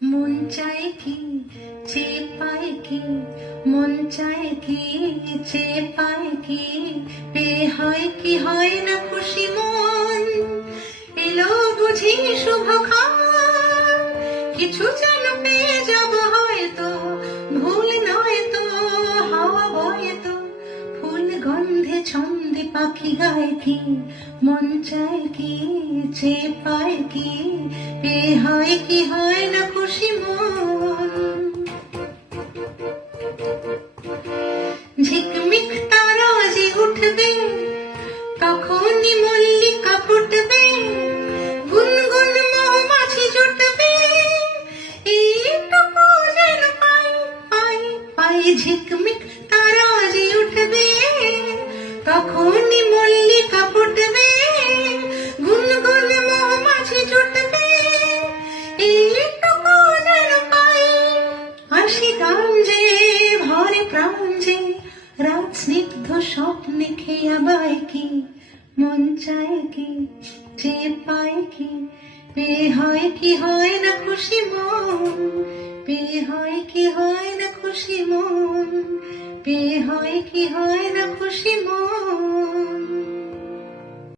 মন চায় কি চেয়ে পায় কি, মন চায় কি চেয়ে পায় কি, পেয়ে হয় কি হয় না খুশি মন। এলো বুঝি শুভক্ষণ, কিছু যেন পেয়ে যাব হয়তো, ভুল নয় তো হাওয়া বয় তো, ফুল গন্ধে ছন্দে পাখি গায় কি, মন চায় কি চেয়ে পায় কি, পেয়ে হয় কি হয় না খুশি মন। ঝিকমিক তারা যে উঠবে, তখনই মল্লিকা ফুটবে, গুনগুন মৌমাছি জুটবে, এইটুকু যেন পাই পাই পাই। ঝিকমিক তারা যে উঠবে, তখনই মল্লিকা ফুটবে, গুনগুন মৌমাছি জুটবে, এইটুকু যেন পাই। আসি গান যে ভরে প্রাণ যে, রাত স্নিগ্ধ স্বপ্নে খেয়া বাই কি, মন চায় কি চেয়ে পায় কি, পেয়ে হয় কি হয় না খুশি মন। পেয়ে হয় কি হয় না খুশি মন, পেয়ে হয় কি হয় না খুশি মন।